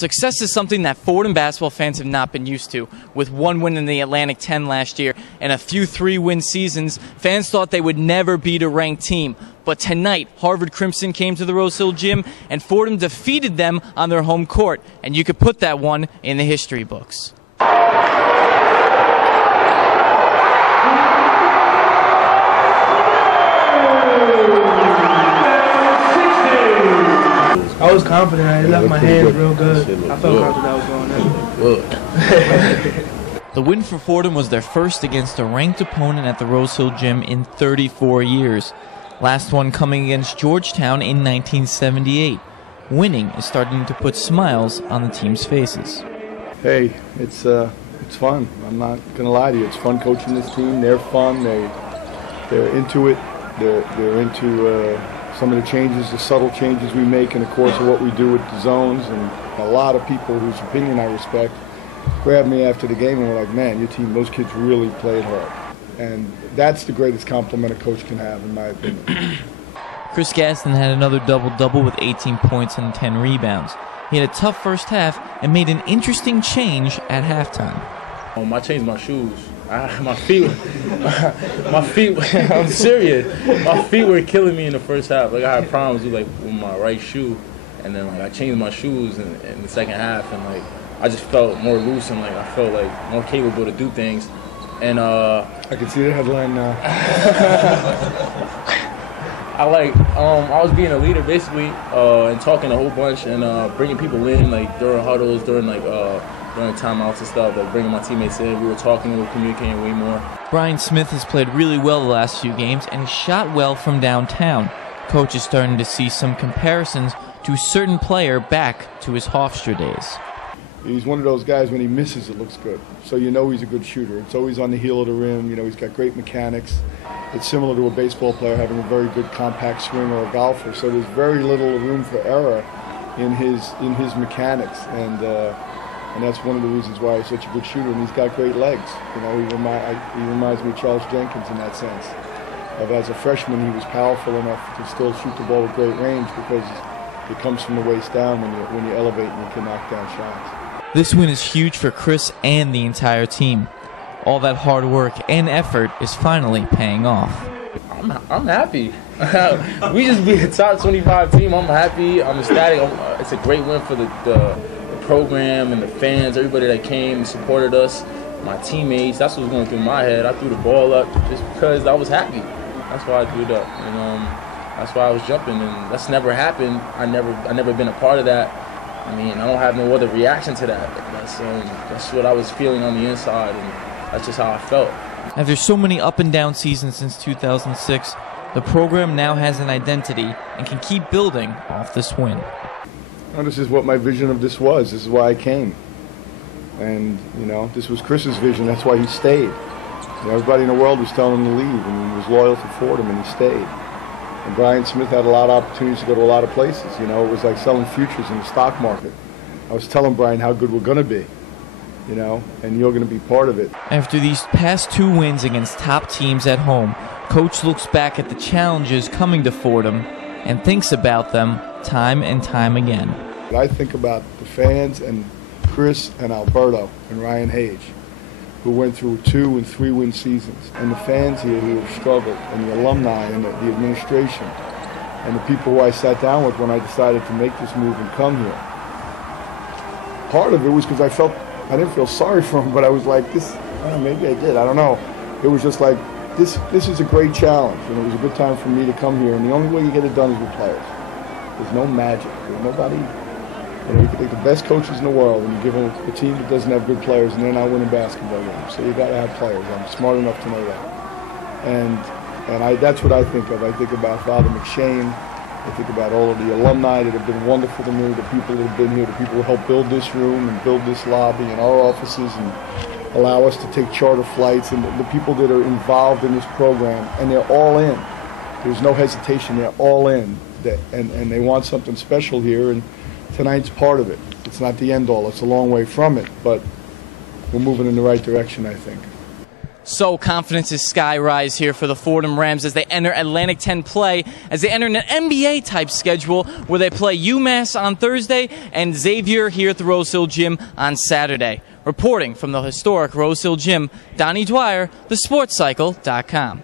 Success is something that Fordham basketball fans have not been used to. With one win in the Atlantic 10 last year and a few 3-win seasons, fans thought they would never beat a ranked team. But tonight, Harvard Crimson came to the Rose Hill Gym and Fordham defeated them on their home court. And you could put that one in the history books. I was confident. I left my hands real good. I felt confident I was going in. The win for Fordham was their first against a ranked opponent at the Rose Hill Gym in 34 years. Last one coming against Georgetown in 1978. Winning is starting to put smiles on the team's faces. Hey, it's fun. I'm not going to lie to you. It's fun coaching this team. They're fun. They're into it. They're into some of the changes, the subtle changes we make in the course of what we do with the zones. And a lot of people whose opinion I respect grabbed me after the game and were like, man, your team, those kids really played hard. And that's the greatest compliment a coach can have, in my opinion. Chris Gaston had another double-double with 18 points and 10 rebounds. He had a tough first half and made an interesting change at halftime. I changed my shoes. My feet, I'm serious. My feet were killing me in the first half. Like, I had problems with my right shoe. And then I changed my shoes in the second half, and I just felt more loose and I felt more capable to do things. And I can see the headline now. I was being a leader basically, and talking a whole bunch and bringing people in during huddles, during timeouts and stuff, bringing my teammates in. We were talking, we were communicating way more. Bryan Smith has played really well the last few games and shot well from downtown. Coach is starting to see some comparisons to a certain player back to his Hofstra days. He's one of those guys, when he misses, it looks good. So you know he's a good shooter. It's always on the heel of the rim. You know, he's got great mechanics. It's similar to a baseball player having a very good compact swing, or a golfer. So there's very little room for error in his mechanics. And that's one of the reasons why he's such a good shooter. And he's got great legs. You know, he reminds me of Charles Jenkins in that sense. As a freshman, he was powerful enough to still shoot the ball with great range, because it comes from the waist down when you elevate and you can knock down shots. This win is huge for Chris and the entire team. All that hard work and effort is finally paying off. I'm happy. We just beat a top 25 team. I'm happy. I'm ecstatic. It's a great win for the program and the fans, everybody that came and supported us, my teammates. That's what was going through my head. I threw the ball up just because I was happy. That's why I threw it up. And that's why I was jumping. And that's never happened. I never been a part of that. I mean, I don't have no other reaction to that. That's what I was feeling on the inside, and that's just how I felt. After so many up and down seasons since 2006, the program now has an identity and can keep building off this win. Well, this is what my vision of this was. This is why I came. And, you know, this was Chris's vision. That's why he stayed. You know, everybody in the world was telling him to leave, and he was loyal to Fordham, and he stayed. And Bryan Smith had a lot of opportunities to go to a lot of places. You know, it was like selling futures in the stock market. I was telling Bryan how good we're going to be, you know, and you're going to be part of it. After these past 2 wins against top teams at home, Coach looks back at the challenges coming to Fordham and thinks about them time and time again. I think about the fans and Chris and Alberto and Ryan Hage, who went through 2- and 3-win seasons, and the fans here who have struggled, and the alumni and the administration, and the people who I sat down with when I decided to make this move and come here. Part of it was because I didn't feel sorry for them, but I was like, maybe I did, I don't know. It was just like, this is a great challenge, and it was a good time for me to come here, and the only way you get it done is with players. There's no magic, there's nobody. You know, you can take the best coaches in the world and you give them a team that doesn't have good players, and they're not winning basketball games. So you got to have players. I'm smart enough to know that. And that's what I think of. I think about Father McShane. I think about all of the alumni that have been wonderful to me, the people that have been here, the people who helped build this room and build this lobby and our offices and allow us to take charter flights, and the people that are involved in this program, and they're all in. There's no hesitation. They're all in, and they want something special here, and tonight's part of it. It's not the end all. It's a long way from it, but we're moving in the right direction, I think. So confidence is sky rise here for the Fordham Rams as they enter Atlantic 10 play, as they enter an NBA-type schedule where they play UMass on Thursday and Xavier here at the Rose Hill Gym on Saturday. Reporting from the historic Rose Hill Gym, Donnie Dwyer, thesportscycle.com.